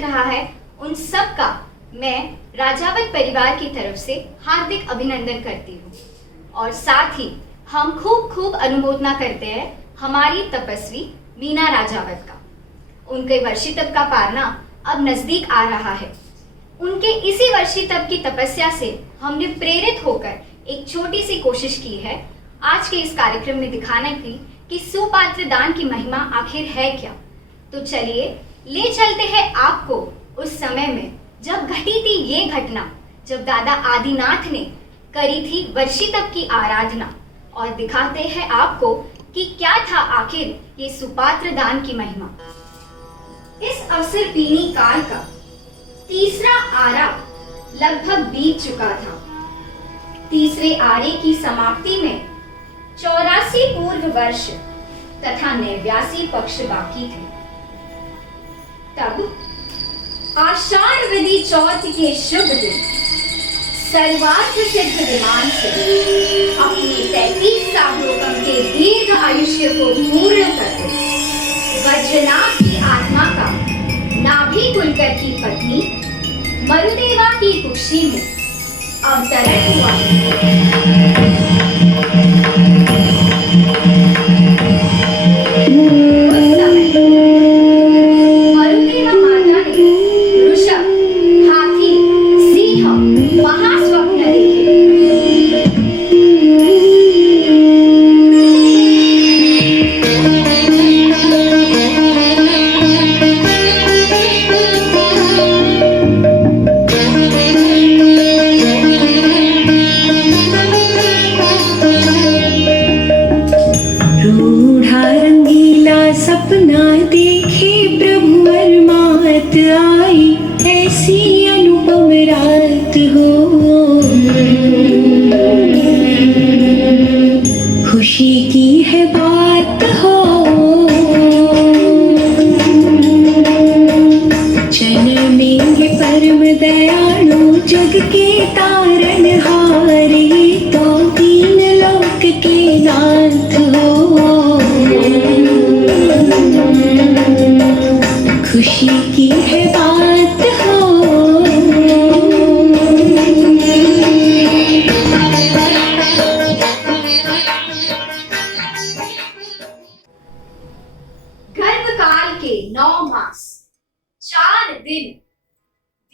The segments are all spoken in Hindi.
दिख रहा है उन सब का मैं राजावत परिवार की तरफ से हार्दिक अभिनंदन करती हूँ। और साथ ही हम खूब खूब अनुमोदना करते हैं हमारी तपस्वी मीना राजावत का। उनके वर्षितप का पारना अब नजदीक आ रहा है। उनके इसी वर्षितप की तपस्या से हमने प्रेरित होकर एक छोटी सी कोशिश की है आज के इस कार्यक्रम में दिखाने की कि सुपात्र दान की महिमा आखिर है क्या। तो चलिए ले चलते हैं आपको उस समय में जब घटी थी ये घटना, जब दादा आदिनाथ ने करी थी वर्षितप की आराधना, और दिखाते हैं आपको कि क्या था आखिर ये सुपात्र दान की महिमा। इस अवसर पीनी काल का तीसरा आरा लगभग बीत चुका था। तीसरे आरे की समाप्ति में 84 पूर्व वर्ष तथा 89 पक्ष बाकी थे। तब आषाढ़ विधि चौथ के शुभ दिन सर्वार्थ सिद्ध विमान से अपने 33 सालों के दीर्घ आयुष्य को पूर्ण करते वज्रनाथ की आत्मा का नाभि कुलकर की पत्नी मरुदेवा की कुक्षी में अवतरण हुआ।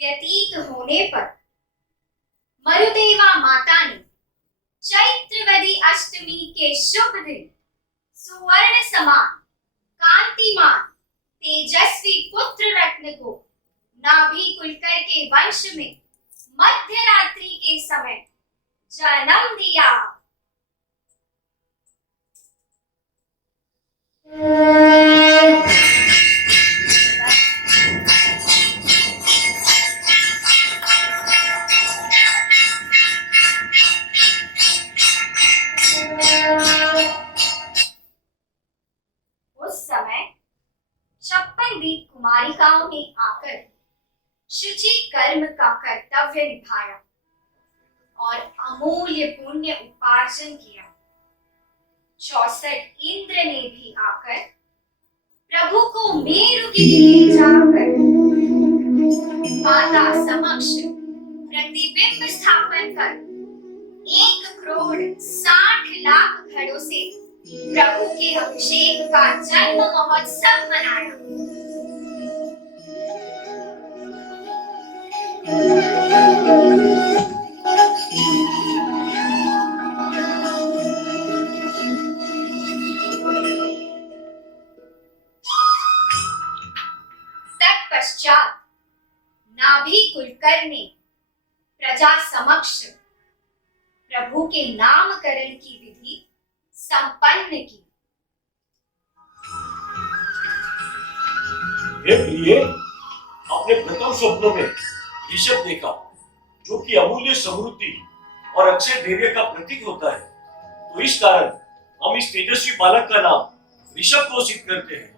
व्यतीत होने पर मरुदेवा माता ने चैत्रवदी अष्टमी के शुभ दिन सुवर्ण समान कांतिमान तेजस्वी पुत्र रत्न को नाभि कुलकर के वंश में मध्य रात्रि के समय जन्म दिया। कुमारिकाओं ने आकर शुचि कर्म का कर्तव्य निभाया और अमूल्य पुण्य उपार्जन किया। 64 इंद्र ने भी आकर प्रभु को मेरु गिरी जाकर माता समक्ष प्रतिबिंब स्थापन कर 1 करोड़ 60 लाख घड़ों से प्रभु के अभिषेक का जन्म महोत्सव मनाया। तत्पश्चात नाभि कुलकर ने प्रजा समक्ष प्रभु के नामकरण की विधि संपन्न की। हे प्रिय, अपने प्रथम स्वप्न में ऋषभ देखा जो कि अमूल्य समृद्धि और अक्षय धैर्य का प्रतीक होता है। तो इस कारण हम इस तेजस्वी बालक का नाम ऋषभ घोषित करते हैं।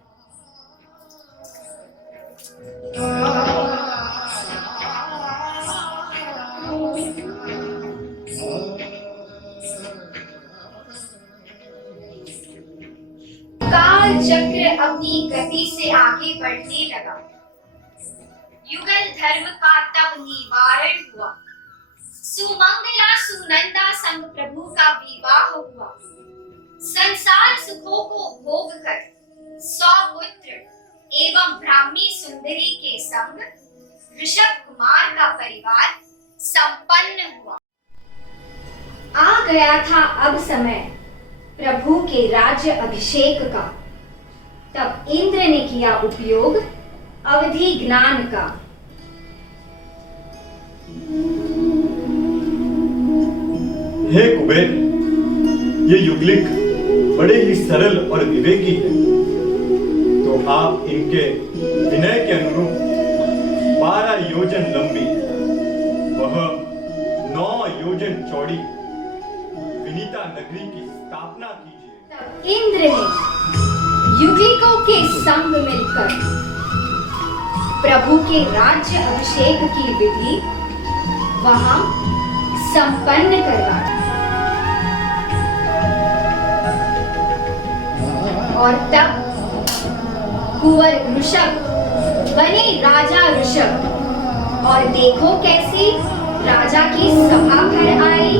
काल चक्र अपनी गति से आगे बढ़ने लगा। धर्म का तब निवारण हुआ। सुमंगला सुनंदा संग प्रभु का विवाह हुआ। संसार सुखों को भोग कर 100 पुत्र एवं ब्राह्मी सुंदरी के संग ऋषभ कुमार का परिवार संपन्न हुआ। आ गया था अब समय प्रभु के राज्य अभिषेक का। तब इंद्र ने किया उपयोग अवधि ज्ञान का। हे कुबेर, ये युगलिक बड़े ही सरल और विवेकी है, तो आप इनके विनय के अनुरूप 12 योजन लंबी वह 9 योजन चौड़ी विनीता नगरी की स्थापना कीजिए। तब इंद्र ने युगलिकों के संग मिलकर प्रभु के राज्य अभिषेक की विधि वहां संपन्न करवाई। और तब कुंवर ऋषभ बने राजा ऋषभ, और देखो कैसी राजा की सभा भर आई।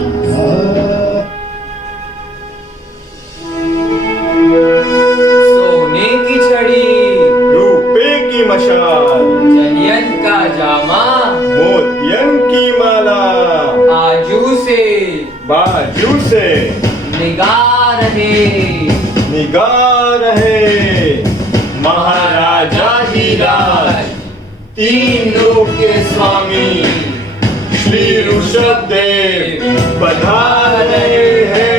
सोने की छड़ी, रूपे की मशाल, जलियन का जामा, मोतियन की माला, आजू से बाजू से निगाह रहे महाराजा धीराज, 3 लोक के स्वामी श्री ऋषभ देव पधार रहे हैं।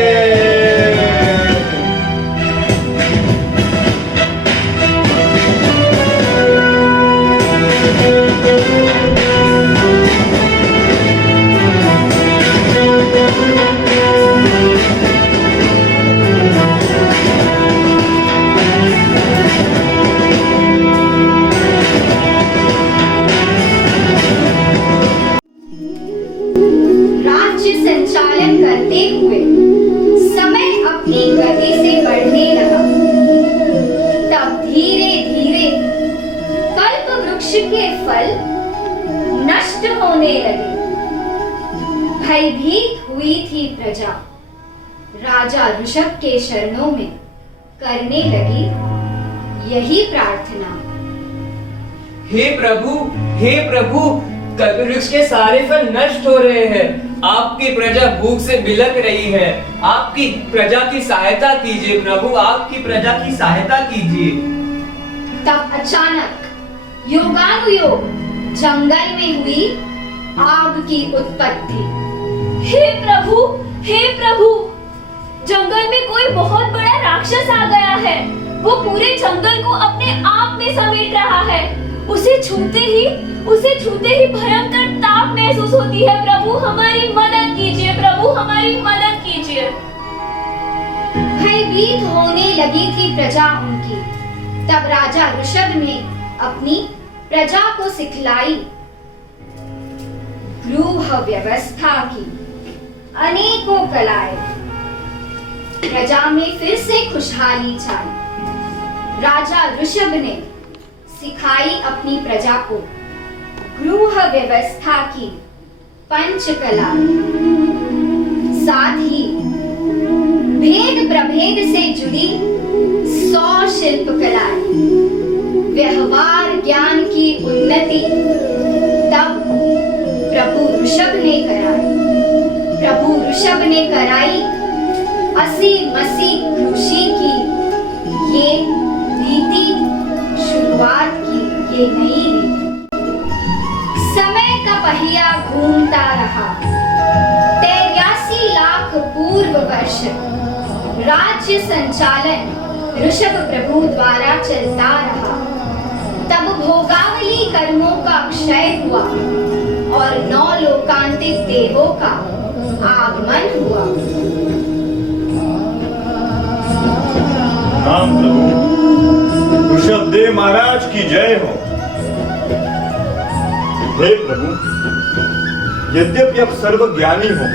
राज्य संचालन करते हुए समय अपनी गति से बढ़ने लगा। तब धीरे धीरे कल्प वृक्ष के फल नष्ट होने लगे। भयभीत हुई थी प्रजा। राजा ऋषभ के शरणों में करने लगी यही प्रार्थना। हे प्रभु, कल्प वृक्ष के सारे फल नष्ट हो रहे हैं। आपकी प्रजा भूख से बिलक रही है। आपकी प्रजा की सहायता कीजिए प्रभु, आपकी प्रजा की सहायता कीजिए। तब अचानक योगानुयोग जंगल में हुई आग की उत्पत्ति। हे प्रभु, जंगल में कोई बहुत बड़ा राक्षस आ गया है। वो पूरे जंगल को अपने आप में समेट रहा है। उसे छूते ही भयंकर ताप महसूस होती है। प्रभु हमारी मदद कीजिए, प्रभु हमारी मदद कीजिए। भयभीत होने लगी थी प्रजा उनकी। तब राजा ऋषभ ने अपनी प्रजा को सिखलाई गृह व्यवस्था की अनेकों कलाएं। प्रजा में फिर से खुशहाली छाई। राजा ऋषभ ने सिखाई अपनी प्रजा को गृह व्यवस्था की पंचकला, साथ ही भेद प्रभेद से जुड़ी 100 शिल्प कलाएं, व्यवहार ज्ञान की उन्नति तब प्रभु ऋषभ ने कराई 80 मसी कृषि की ये रीति, शुरुआत की ये नई रीति। समय का पहिया घूमता रहा। 83 लाख पूर्व वर्ष राज्य संचालन ऋषभ प्रभु द्वारा चलता रहा। तब भोगावली कर्मों का क्षय हुआ और 9 लोकांतिक देवों का आगमन हुआ। राम प्रभु ऋषभ देव महाराज की जय हो। हे प्रभु, यद्यपि आप सर्वज्ञानी हो,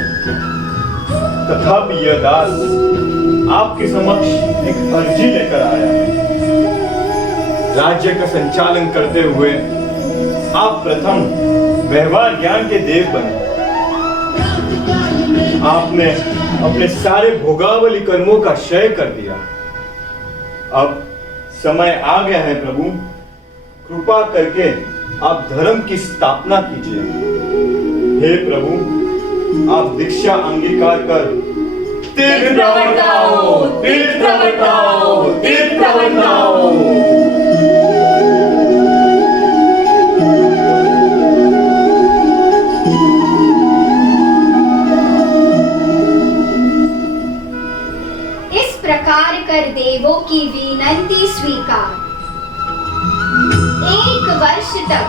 तथापि यह दास आपके समक्ष एक अर्जी लेकर आया है। राज्य का संचालन करते हुए आप प्रथम व्यवहार ज्ञान के देव बने। आपने अपने सारे भोगावली कर्मों का क्षय कर दिया। अब समय आ गया है प्रभु, कृपा करके आप धर्म की स्थापना कीजिए। हे प्रभु, आप दीक्षा अंगीकार कर तीर्थ प्रवर्ताओ, तीर्थ प्रवर्ताओ, तीर्थ प्रवर्ताओ। इस प्रकार कर देवों की विनती स्वीकार। 1 वर्ष तक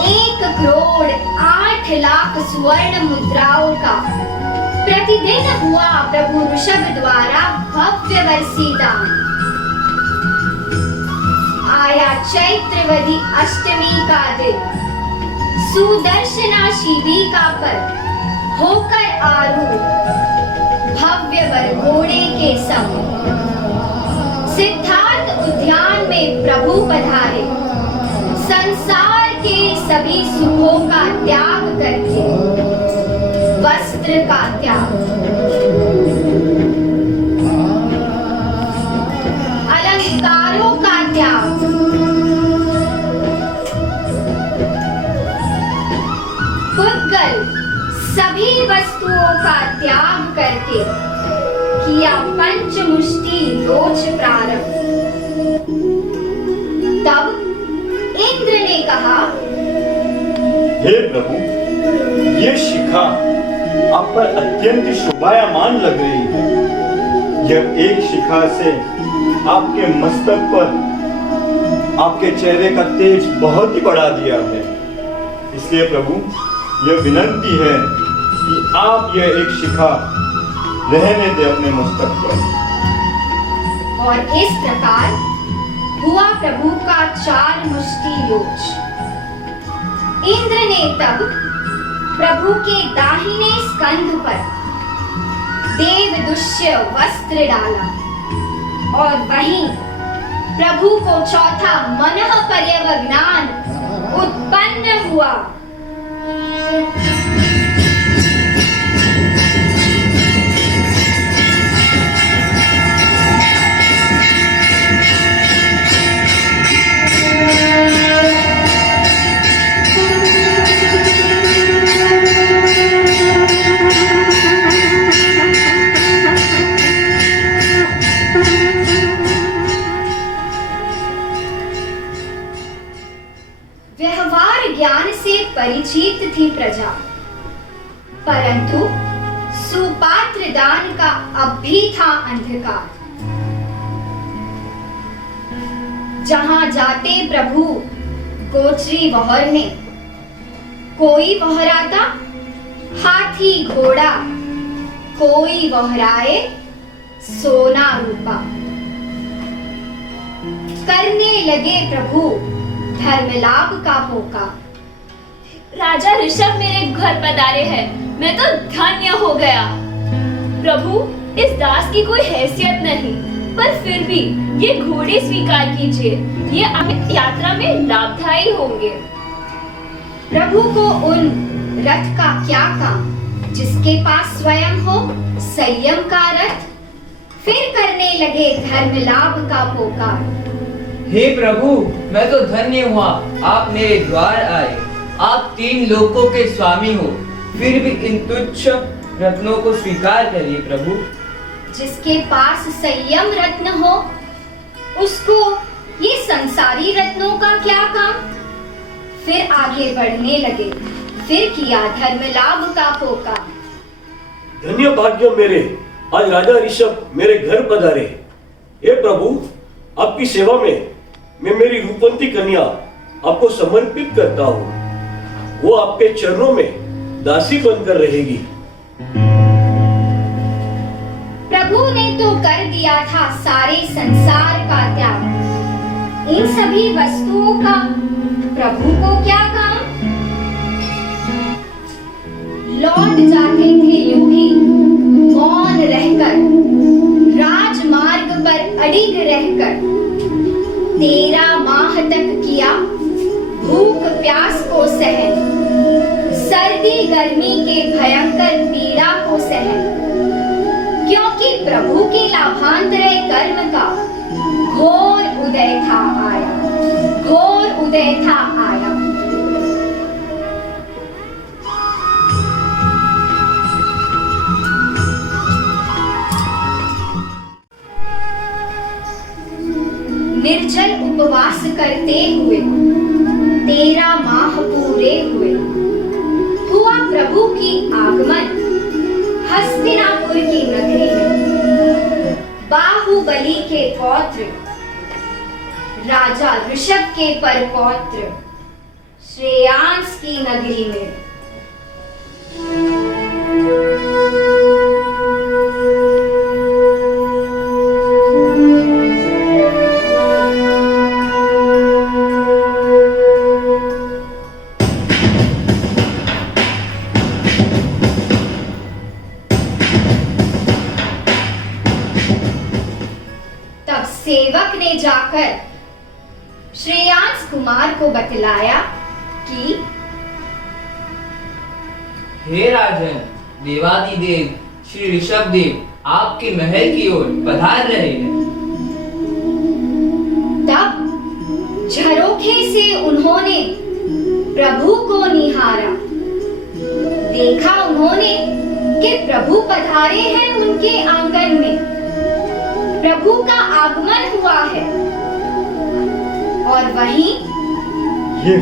1,08,00,000 स्वर्ण मुद्राओं का प्रतिदिन हुआ प्रभु ऋषभ द्वारा भव्य वर्षीदान। आया चैत्रवदी अष्टमी का दिन, सुदर्शना शिविका पर होकर आरूढ़ भव्य वरघोड़े के संग सिद्धार्थ उद्यान में प्रभु पधारे। संसार के सभी सुखों का त्याग करके वस्त्र का त्याग, अलंकारों का त्याग, पुद्गल सभी वस्तुओं का त्याग करके किया पंचमुष्टि रोज प्रारंभ। तब इंद्र ने कहा, हे प्रभु, ये शिखा आप पर अत्यंत शोभायमान लग रही है। यह एक शिखा से आपके मस्तक पर आपके चेहरे का तेज बहुत ही बढ़ा दिया है। इसलिए प्रभु, यह विनंती है कि आप यह एक शिखा रहने दे अपने मस्तक पर। और इस प्रकार हुआ प्रभु का 4 मुष्टि रोज। इंद्र ने तब प्रभु के दाहिने स्कंध पर देवदुष्य वस्त्र डाला और वहीं प्रभु को चौथा मनः पर्यवज्ञान उत्पन्न हुआ। व्यवहार ज्ञान से परिचित थी प्रजा, परंतु सुपात्र दान का अब भी था अंधकार। जहां जाते प्रभु गोचरी बहरने, कोई बहराता हाथी घोड़ा, कोई बहराए सोना रूपा। करने लगे प्रभु धर्म लाभ का पोका। राजा ऋषभ मेरे घर पधारे हैं, मैं तो धन्य हो गया। प्रभु, इस दास की कोई हैसियत नहीं, पर फिर भी ये घोड़े स्वीकार कीजिए, ये आपकी यात्रा में लाभदायी होंगे। प्रभु को उन रथ का क्या काम, जिसके पास स्वयं हो संयम का रथ। फिर करने लगे धर्म लाभ का पोकार। हे प्रभु, मैं तो धन्य हुआ आप मेरे द्वार आए। आप 3 लोकों के स्वामी हो, फिर भी इन तुच्छ रत्नों को स्वीकार करिए प्रभु। जिसके पास संयम रत्न हो, उसको ये संसारी रत्नों का क्या काम। फिर आगे बढ़ने लगे, फिर किया धर्म लाभ का पोका। धन्य भाग्य मेरे, आज राजा ऋषभ मेरे घर पधारे। हे प्रभु, आपकी सेवा में मैं मेरी रूपवंती कन्या आपको समर्पित करता हूँ। वो आपके चरणों में दासी बनकर रहेगी। प्रभु ने तो कर दिया था सारे संसार का त्याग। इन सभी वस्तुओं का प्रभु को क्या काम। लौट जाते थे यूं ही मौन रहकर, राजमार्ग पर अडिग रहकर। 13 माह तक किया भूख प्यास भयंकर पीड़ा को सहन, क्योंकि प्रभु के लाभांतरय कर्म का घोर उदय था आया, घोर उदय था आया। निर्जल उपवास करते हुए 13 माह पूरे हुए, हुआ प्रभु की आगमन हस्तिनापुर की नगरी में। बाहुबली के पौत्र राजा ऋषभ के परपौत्र श्रेयांस की नगरी में। सेवक ने जाकर श्रेयांस कुमार को बतलाया कि हे राजन, देवादिदेव श्री ऋषभ देव आपके महल की ओर पधार रहे हैं। तब झरोखे से उन्होंने प्रभु को निहारा। देखा उन्होंने कि प्रभु पधारे हैं उनके आंगन में, प्रभु का आगमन हुआ है। और वहीं ये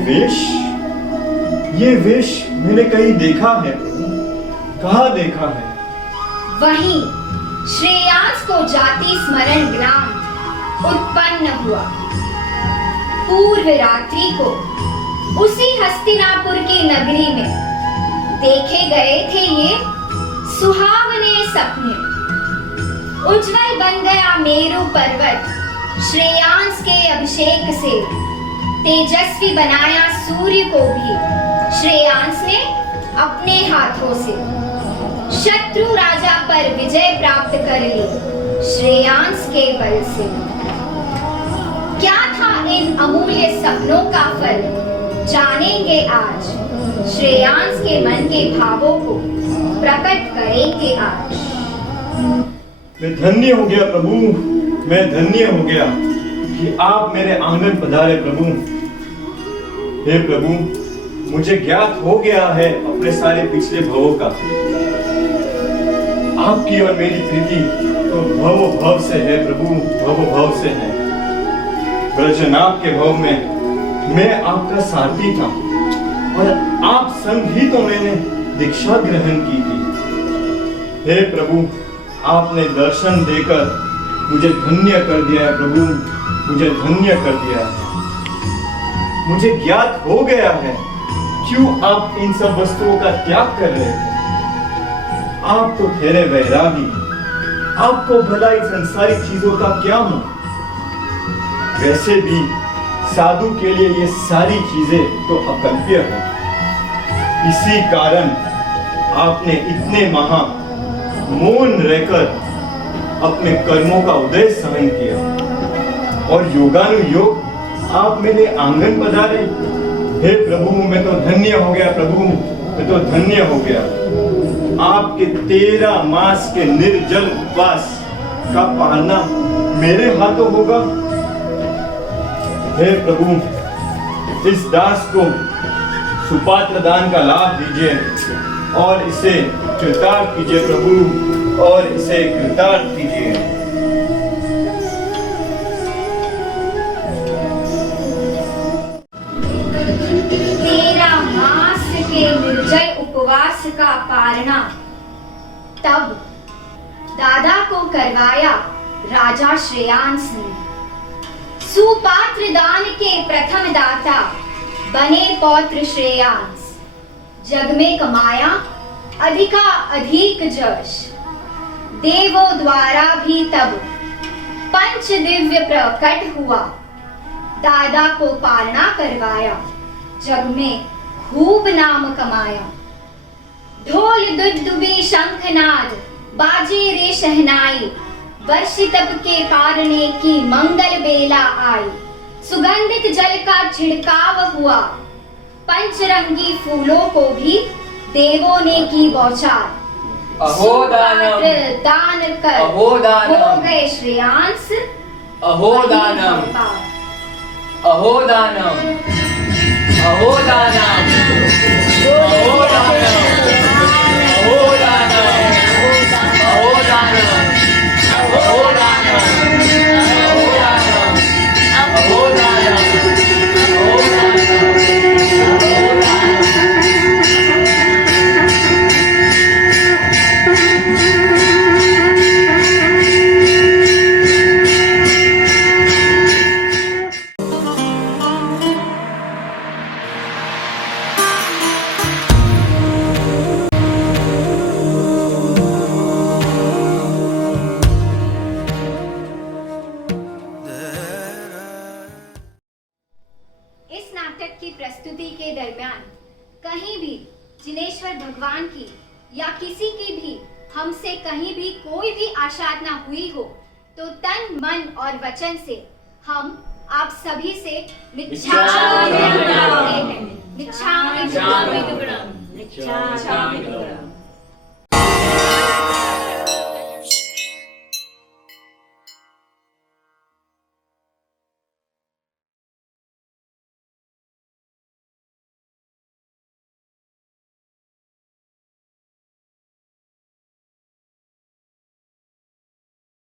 वेश मैंने कहीं देखा है, कहाँ देखा है? वहीं श्रेयांस को जाति स्मरण ग्राम उत्पन्न हुआ। पूर्व रात्रि को उसी हस्तिनापुर की नगरी में देखे गए थे ये सुहावने सपने। उज्जवल बन गया मेरु पर्वत, श्रेयांस के अभिषेक से तेजस्वी बनाया सूर्य को भी श्रेयांस ने अपने हाथों से। शत्रु राजा पर विजय प्राप्त कर ली श्रेयांस के बल से। क्या था इन अमूल्य सपनों का फल, जानेंगे आज। श्रेयांस के मन के भावों को प्रकट करेंगे आज। मैं धन्य हो गया प्रभु, मैं धन्य हो गया कि आप मेरे आंगन पधारे प्रभु। हे प्रभु, मुझे ज्ञात हो गया है अपने सारे पिछले भवों का। आपकी और मेरी प्रीति तो भव भव से है प्रभु, भव भव से है। ब्रजनाभ के भव में मैं आपका सारथी था और आप संग ही तो मैंने दीक्षा ग्रहण की थी। हे प्रभु, आपने दर्शन देकर मुझे धन्य कर दिया है प्रभु, मुझे धन्य कर दिया है। मुझे ज्ञात हो गया है क्यों आप इन सब वस्तुओं का त्याग कर रहे थे। आप तो ठहरे वैरागी, आपको भला इन संसारिक चीजों का क्या मोह। वैसे भी साधु के लिए ये सारी चीजें तो अकल्प्य है। इसी कारण आपने इतने महा मौन रहकर अपने कर्मों का उदय सहन किया और योगानुयोग आप मेरे आंगन पधारे। हे प्रभु, मैं तो धन्य हो गया प्रभु, मैं तो धन्य हो गया। आपके 13 मास के निर्जल उपवास का पालना मेरे हाथों होगा। हे प्रभु, इस दास को सुपात्र दान का लाभ दीजिए और इसे कृतार्थ कीजिए प्रभु, और इसे कृतार्थ कीजिए। 13 मास के निर्जल उपवास का पालना तब दादा को करवाया राजा श्रेयांस ने। सुपात्र दान के प्रथम दाता बने पौत्र श्रेयांस। जग में कमाया अधिका अधिक जश। देवों द्वारा भी तब पंच दिव्य प्रकट हुआ। दादा को पालना करवाया, जग में खूब नाम कमाया। ढोल दुदुबी शंखनाद बाजे रे शहनाई। वर्ष तप के पारने की मंगल बेला आई। सुगंधित जल का छिड़काव हुआ। पंचरंगी फूलों को भी देवों ने की बौछार, अहोदानम सुपात्र दान कर अहोदानम हो गए श्रेयांस, अहोदानम अहोदानम अहोदानम अहोदानम अहोदानम अहोदानम इस नाटक की प्रस्तुति के दरमियान कहीं भी जिनेश्वर भगवान की या किसी की भी हमसे कहीं भी कोई भी आशादना हुई हो तो तन मन और वचन से हम आप सभी से मिच्छामि दुक्कडम। मिच्छामि दुक्कडम।